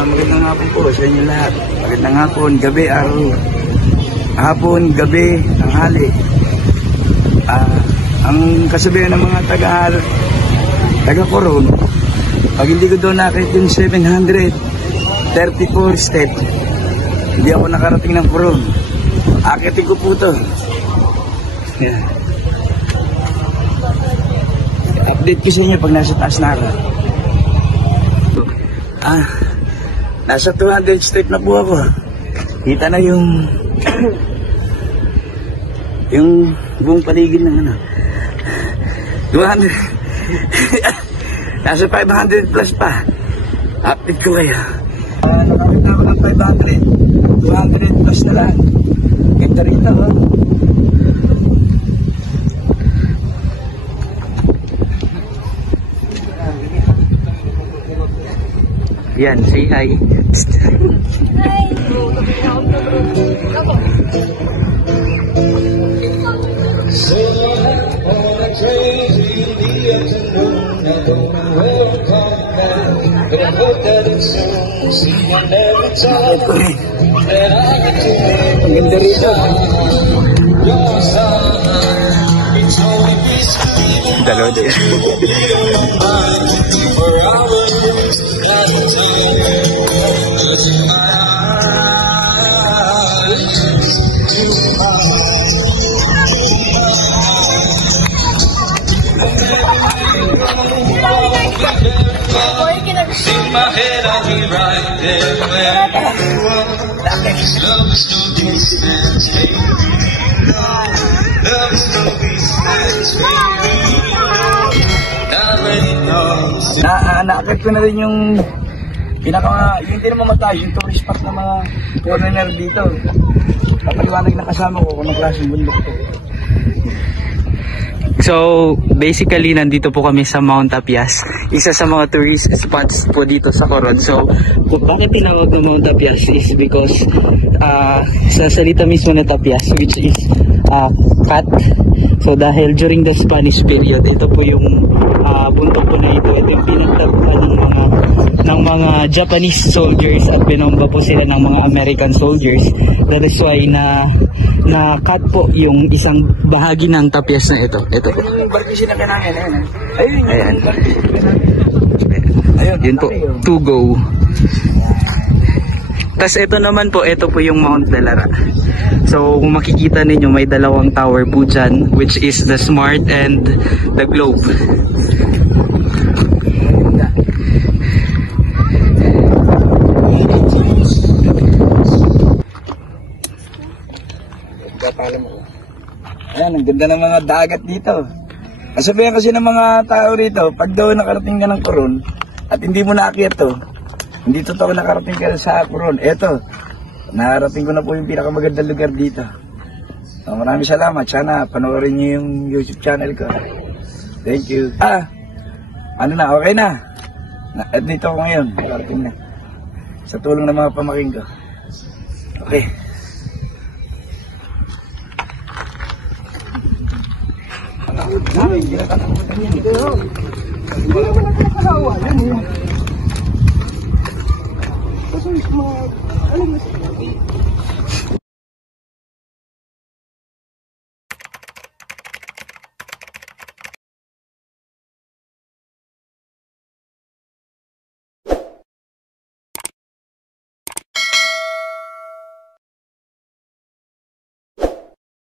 Magandang hapon po sa inyo lahat. Magandang hapon, gabi, araw. Hapon, gabi, tanghali. Ang kasabihan ng mga taga-Coron, pag hindi ko doon nakit yung 734 step, hindi ako nakarating ng Coron. Akitin ko po ito. Yeah. Update ko sa inyo pag nasa taas na ako. Nasa 200 step na po ako. Kita na yung buong paligid ng ano. 200. Nasa 500 plus pa. Update ko kayo. Nakakita ako ng 500. 200 plus na lang. Ganda rito, oh. Yan, say hi. Hi. Ang ganda rito. Dalawa din. In my head, I'll be right there where you are. Love is no distance, baby. Love is no distance, baby. Naakit ko na rin yung yung tinamamatay, yung tourist spot ng mga foreigner dito. Kapaliwanag na kasama ko kung anong klaseng bundok to. So, basically, nandito po kami sa Mount Tapias. Isa sa mga tourist spots po dito sa Coron. So, kung bakit tinawag na Mount Tapias is because sa salita mismo na Tapias, which is cat. So, dahil during the Spanish period, ito po yung bundok po na ito. Ito yung pinagtagpuan ng mga Japanese soldiers at binomba po sila ng mga American soldiers. That is why na-cut po yung isang bahagi ng Tapias na ito. Ito po. Yung barkisi na kanahin, ayun. Ayan. Ayun, yun po, to go. Tapos ito naman po, ito po yung Mount Delara. So kung makikita ninyo, may dalawang tower po dyan, which is the Smart and the Globe. Ayan, ang ganda ng mga dagat dito. Kasabihan kasi ng mga tao rito, pag daw nakarating ka ng Coron at hindi mo naakyat to, hindi totoo nakarating ka sa Coron. Eto, nakarating ko na po yung pinakamagandang lugar dito. So, maraming salamat. Sana panoorin niyo yung YouTube channel ko. Thank you. Ano na, okay na. At dito ako ngayon, nakarating na. Sa tulong ng mga pamaking ko. Okay. Wala